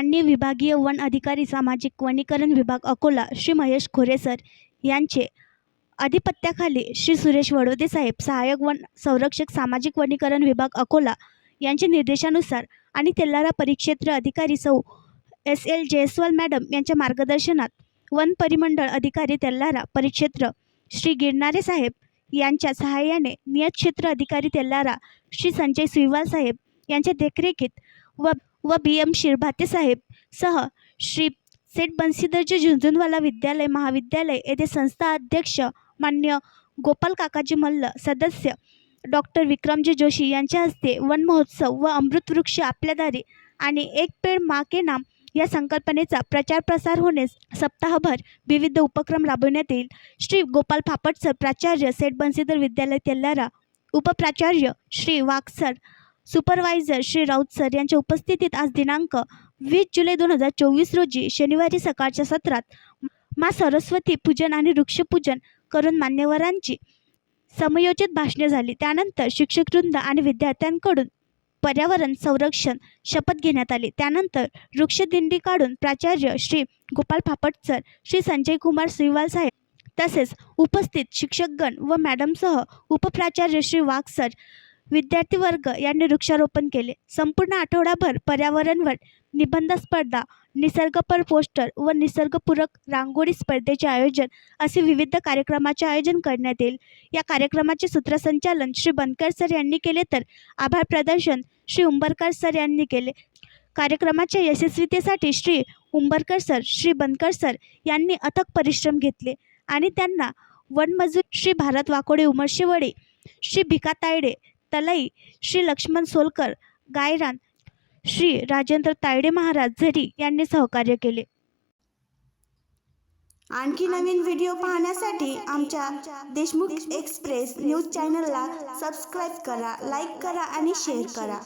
माननीय विभागीय वन अधिकारी सामाजिक वनीकरण विभाग अकोला श्री महेश खोरे सर यांचे अधिपत्याखाली श्री सुरेश वडोदे साहेब सहाय्यक वन संरक्षक सामाजिक वनीकरण विभाग अकोला यांच्या निर्देशानुसार आणि तेल्लारा परिक्षेत्र अधिकारी सौ SL जयस्वाल मॅडम यांच्या मार्गदर्शनात वन परिमंडळ अधिकारी तेल्लारा परिक्षेत्र श्री गिरनारे साहेब यांच्या सहाय्याने नियत क्षेत्र अधिकारी तेल्लारा श्री संजय सुईवाल साहेब यांच्या देखरेखीत व BM शिरभाते साहेब सह श्री सेठ बन्सीधरजी झुंझुनवाला विद्यालय महाविद्यालय येथे संस्था अध्यक्ष मान्य गोपाल काकाजी मल्ल सदस्य डॉक्टर विक्रमजी जोशी यांच्या हस्ते वन महोत्सव व अमृत वृक्ष आपल्या दारी आणि एक पेड़ माँ के नाम या संकल्पनेचा प्रचार प्रसार होणे सप्ताहभर विविध उपक्रम राबविण्यात येईल। श्री गोपाल फापट सर प्राचार्य सेठ बन्सीधर विद्यालय तेल्लारा, उपप्राचार्य Shri Wagh sir, supervisor Shri Raut sir यांच्या उपस्थितीत आज दिनांक 20 जुलै 2024 रोजी शनिवारी सकाळच्या सत्रात माँ सरस्वती पूजन आणि वृक्षपूजन करून मान्यवरांची समयोचित भाषणे झाली। त्यानंतर शिक्षकवृंद आणि विद्यार्थ्यांकडून पर्यावरण संरक्षण शपथ घेण्यात आली। त्यानंतर वृक्षदिंडी काढून प्राचार्य श्री गोपाल फापट सर, श्री संजय कुमार सुईवाल साहेब तसेच उपस्थित शिक्षकगण व मॅडमसह उपप्राचार्य श्री वाघ सर, विद्यार्थी वर्ग यांनी वृक्षारोपण केले। संपूर्ण आठवडाभर पर्यावरणवर निबंध स्पर्धा, निसर्गपर पोस्टर व निसर्गपूरक रांगोळी स्पर्धेचे आयोजन असे विविध कार्यक्रमाचे आयोजन करण्यात येईल। या कार्यक्रमाचे सूत्रसंचालन श्री बनकर सर यांनी केले तर आभार प्रदर्शन श्री उंबरकर सर यांनी केले। कार्यक्रमाच्या यशस्वीतेसाठी श्री उंबरकर सर, श्री बनकर सर यांनी अथक परिश्रम घेतले आणि त्यांना वनमजूर श्री भारत वाकोडे उमरशेवडे, श्री भिका तायडे तलाई, श्री लक्ष्मण सोलकर गायरान, श्री राजेंद्र तायडे महाराज झरी यांनी सहकार्य केले। आणखी नवीन व्हिडिओ पाहण्यासाठी आमच्या देशमुख एक्सप्रेस न्यूज चॅनलला सबस्क्राईब करा, लाईक करा आणि शेअर करा।